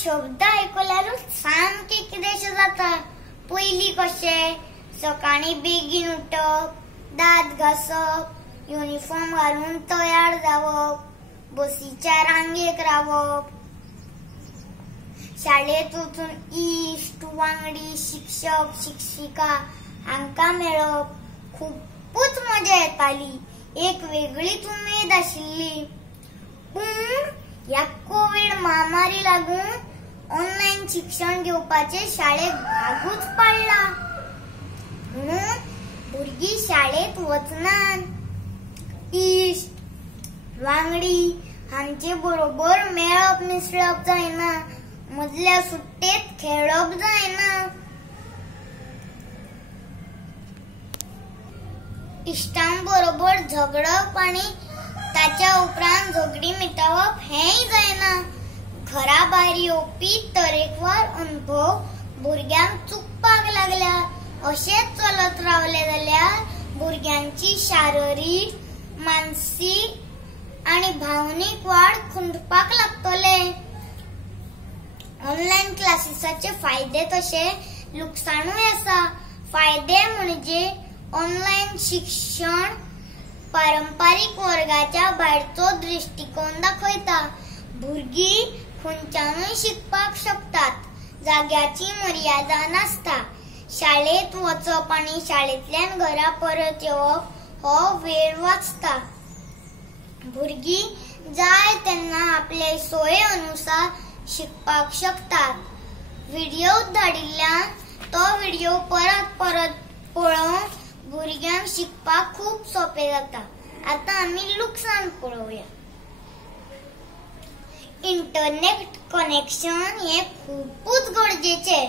शब्द आयकल्यारूच सामके कितेशें जाता। पयलीं कशें सकाळी बेगीन उठप, दात घासप, युनिफॉर्म घालून तयार जावप, बसीच्या रांगेक रावप, शाळेत वचून इश्ट वांगडी, शिक्षक शिक्षिका हांकां मेळप, खूपच मजा येताली। एक वेगळीच उमेद आशिल्ली। पूण ह्या कोविड महामारी लागून ऑनलाइन शिक्षण घेवपाचे शाळेक भागूच पडला। म्हणून भुरगीं शाळेत वचनात। इश्ट वांगडी हांचे बरोबर मेळप मिसळप जायना, मदल्या सुट्टेत खेळप जायना। इश्टांबरोबर झगडप आणि ताच्या उपरांत झगडी मिटवप हेंय जायना। घरा भायर येवपी तरेकवार अनुभव भुरग्यांक चुकपाक लागल्या। अशेंच चलत रावले जाल्यार भुरग्यांची शारीरिक, मानसीक आणि भावनीक वाढ खुंटपाक लागतले। ऑनलाइन क्लासेसाचे फायदे तशे लुकसाणूय आसा। फायदे म्हणजे ऑनलाइन शिक्षण पारंपारिक वर्गाच्या भायरचो दृष्टिकोन दाखयता। भुरगीं खंयच्यानूय शिकपाक शकतात, जाग्याची मर्यादा नासता। शाळेत वचप आणि शाळेंतल्यान घरा परत येवप हो वेळ वाचता। भुरगीं जाय तेन्ना आपले सोये अनुसार शिकपाक शकतात। व्हिडिओ धाडिल्ल्यान तो व्हिडिओ परत परत पळोवन भुरग्यांक शिकपाक खूप सोपे जाता। आता आम्ही लुकसाण पळोवया। इंटरनेट कनेक्शन हे खूपच गरजेचे।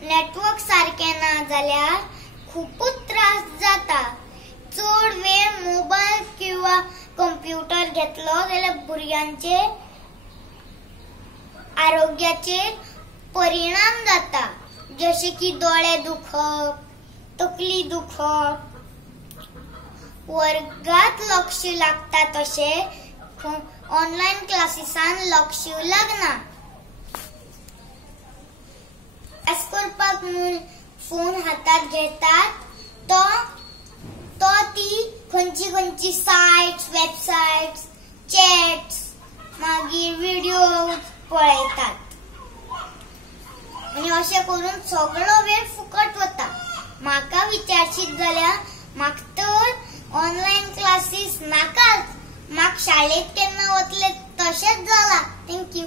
नेटवर्क सारखे ना जाल्यार खूपच त्रास जाता। चड वेळ मोबाईल किंवा कंप्यूटर घेतलो जाल्यार भुरग्यांचे आरोग्याचेर परिणाम जाता, जसे की डोळे दुखप, तकली दुखप, वर्गात लक्ष लागता तसे ऑनलाइन क्लासेसान लक्ष लागना। अस करपाक म्हूण फोन हातात घेतात तो ती खंयची साइट्स, वेबसाइट्स, चॅट्स, मागीर व्हिडिओ पळयतात आणि अशें करून सगळो वेळ फुकट वता। म्हाका विचारशीत जाल्यार म्हाका तर ऑनलाइन क्लासेस नाकाच। म्हाका शाळेत केन्ना वतले तशेंच जाला। थँक्यू।